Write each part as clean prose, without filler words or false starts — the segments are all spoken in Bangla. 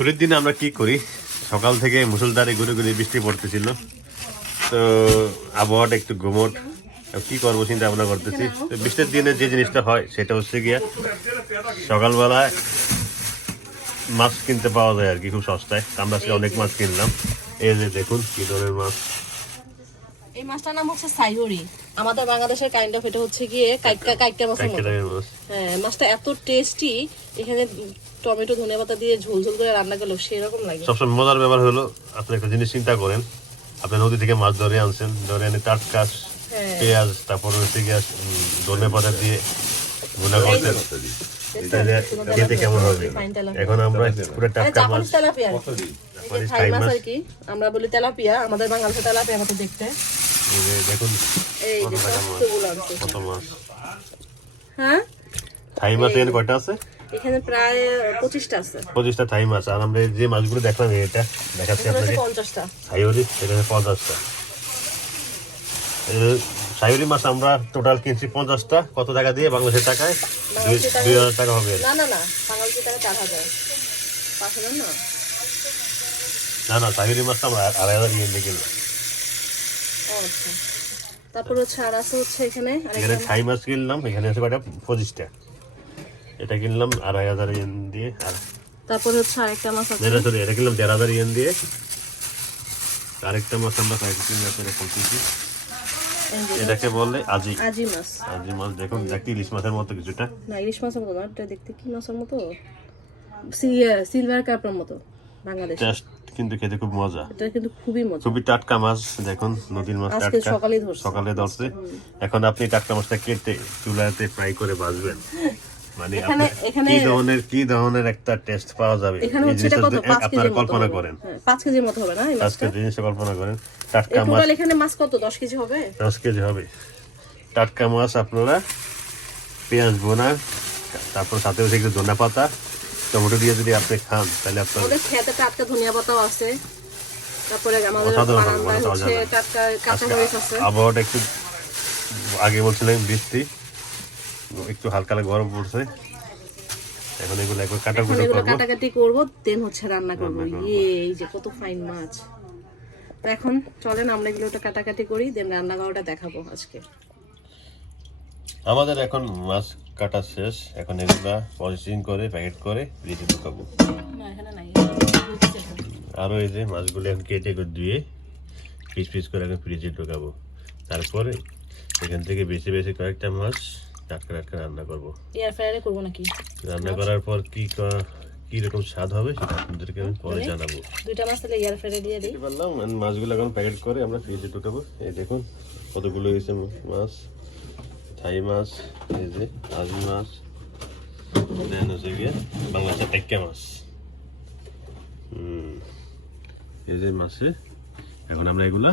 ছুটির দিনে আমরা কি করি, সকাল থেকে মুষলধারে ঘুরে ঘুরে বৃষ্টি পড়তেছিল, তো আবহাওয়াটা একটু গুমোট, কি করবো চিন্তা ভাবনা করতেছি। তো বৃষ্টির দিনে যে জিনিসটা হয় সেটা হচ্ছে গিয়া সকালবেলায় মাছ কিনতে পাওয়া যায় আর কি, খুব সস্তায়। আমরা আজকে অনেক মাছ কিনলাম। এই যে দেখুন কি ধরনের মাছ। এই মাছটার নাম হচ্ছে সাইওরি, আমাদের বাংলাদেশের কাইন্ড অফ এটা হচ্ছে গিয়ে কাইকা মাছের মতো। হ্যাঁ, মাছটা এত টেস্টি, এখানে টমেটো ধনেপাতা দিয়ে ঝোল ঝোল করে রান্না করলেও সেরকম লাগে। সবসময় মজার ব্যাপার হলো, আপনি একটা জিনিস চিন্তা করেন, আপনি নদী থেকে মাছ ধরে আনছেন, ধরে এনে টাটকা পেঁয়াজ, তারপর হচ্ছে গিয়ে ধনেপাতা দিয়ে ভুনা করতেন, খেতে কেমন হবে। এখন আমরা পুরো টাটকা মাছ, থাই মাছ আর কি আমরা বলি তেলাপিয়া, আমাদের বাংলাদেশে তেলাপিয়া মতো দেখতে। দেখুন এই যে কত মাছ। হ্যাঁ, থাই মাছ এখানে কয়টা আছে? এখানে প্রায় 25টা আছে। 25টা থাই মাছ। আর আমরা যে মাছগুলো দেখলাম, এটা দেখাচ্ছি আপনাকে, 50টা সাইওরি, এখানে 50টা। সাইওরি মাছ আমরা টোটাল কিনছি 50টা। কত টাকা দিয়ে? বাংলাদেশের টাকায় 2000 টাকা হবে। না না না, বাংলাদেশের টাকা 4000, 5000 না। না না, সাইওরি মাছটা আমরা 2500 দিয়ে কিনলাম। আচ্ছা, তারপর হচ্ছে আর আছে হচ্ছে এখানে থাই মাছ কিনলাম, এখানে আছে কয়টা? 25টা। এটা কিনলাম 2500 ইয়েন দিয়ে। আর তারপর হচ্ছে আরেকটা মাছ আছে, এটা কিনলাম 1500 ইয়েন দিয়ে। আরেকটা মাছ আমরা কিনছি, এটাকে বলে আজি মাছ। আজি মাছ দেখুন, দেখতে ইলিশ মাছের মতো কিছুটা। না, ইলিশ মাছের মতো না, এটা দেখতে কি মাছের মতো, সিলভার কার্পের মতো বাংলাদেশ। টেস্ট কিন্তু খেতে খুব মজা, এটা কিন্তু খুবই মজা, খুবই টাটকা মাছ। দেখুন নদীর মাছ, আজকে টাটকা, সকালে ধরছে। এখন আপনি টাটকা মাছটা কেটে চুলাতে ফ্রাই করে ভাজবেন, মানে কি ধরনের একটা টেস্ট পাওয়া যাবে। এই জিনিসটা আপনারা কল্পনা করেন, 5 কেজির মতো হবে না এই মাছটা? জিনিসটা কল্পনা করেন, টাটকা মাছ। এখানে মাছ কত 10 কেজি হবে? 10 কেজি হবে টাটকা মাছ। আপনারা পেঁয়াজ বোনা, তারপর সাথে হচ্ছে একটু ধনিয়া পাতা, টমেটো দিয়ে যদি আপনি খান, তাহলে আপনার আমাদের খেতে টাটকা ধনিয়া পাতাও আছে, তারপরে আমাদের বারান্দায় হচ্ছে টাটকা কাঁচা মরিচ আছে। আবহাওয়াটা একটু আগে বলছিলাম বৃষ্টি, একটু হালকা গরম পড়ছে। এখন এগুলো একবার কাটাকাটি করবো, দেন হচ্ছে রান্না করবো। এই যে কত ফাইন মাছ। তো এখন চলেন আমরা এগুলো কাটাকাটি করি, দেন রান্না করাটা দেখাবো আজকে। আমাদের এখন মাছ কাটা শেষ, এখন এগুলা পলিশিং করে প্যাকেট করে ফ্রিজে ঢুকাবো। আরো এই যে মাছগুলো এখন কেটে ধুয়ে পিস পিস করে এখন ফ্রিজে ঢুকাবো। তারপরে এখান থেকে বেশি বেশি কয়েকটা মাছ টাটকা টাটকা রান্না করবো। এয়ার ফ্রায়ারে করবো নাকি? রান্না করার পর কি রকম স্বাদ হবে সেটা আপনাদেরকে আমি পরে জানাবো। দুইটা মাছ তাহলে এয়ার ফ্রায়ারে দিয়ে দিই। বললাম মাছগুলো এখন প্যাকেট করে আমরা ফ্রিজে ঢুকাবো। এই দেখুন কতগুলো হয়েছে মাছ, থাই মাছ, এই যে আজ মাছ, দেন হচ্ছে গিয়ে বাংলাদেশের টাটকা মাছ। এই যে মাছে এখন আমরা এগুলা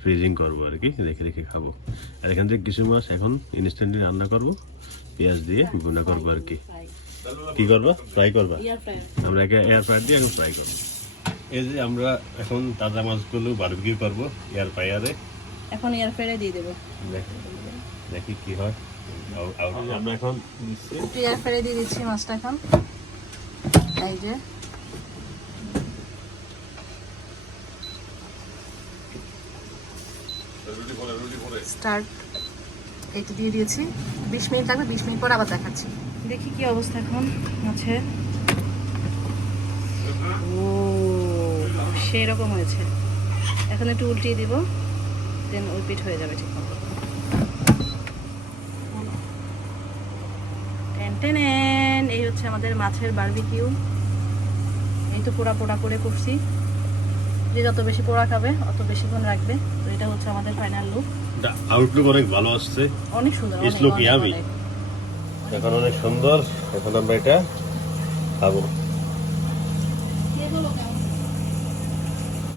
ফ্রিজিং করবো আর কি, রেখে রেখে খাবো। আর এখান থেকে কিছু মাছ এখন ইনস্ট্যান্টলি রান্না করবো, পেঁয়াজ দিয়ে ভুনা করবো আর কি। কি করবো? ফ্রাই করবো। আমরা এয়ার ফ্রায়ার দিয়ে এখন ফ্রাই করবো। এই যে আমরা এখন তাজা মাছগুলো বারবিকিউ করবো এয়ার ফ্রায়ারে। এখন এয়ার ফ্রায়ারে দিয়ে দেবো, দেখি কি হয়। আমরা এখন এয়ার ফ্রায়ারে দিয়ে দিচ্ছি মাছটা এখন। এই যে স্টার্ট, এটা দিয়ে দিয়েছি। 20 মিনিট লাগবে, 20 মিনিট পর আবার দেখাচ্ছি। দেখি কি অবস্থা এখন মাছের। ও সেই রকম হয়েছে। এখন একটু উল্টিয়ে দিব, দেন ওই পিঠ হয়ে যাবে ঠিক মতো। এই হচ্ছে আমাদের মাছের বারবিকিউ। এই তো পোড়া পোড়া করে করছি, যে যত বেশি পোড়া খাবে অত বেশিক্ষণ রাখবে। তো এটা হচ্ছে আমাদের ফাইনাল লুক। আউটলুক অনেক ভালো আসছে, অনেক সুন্দর, এখন অনেক সুন্দর। এখন আমরা এটা খাবো।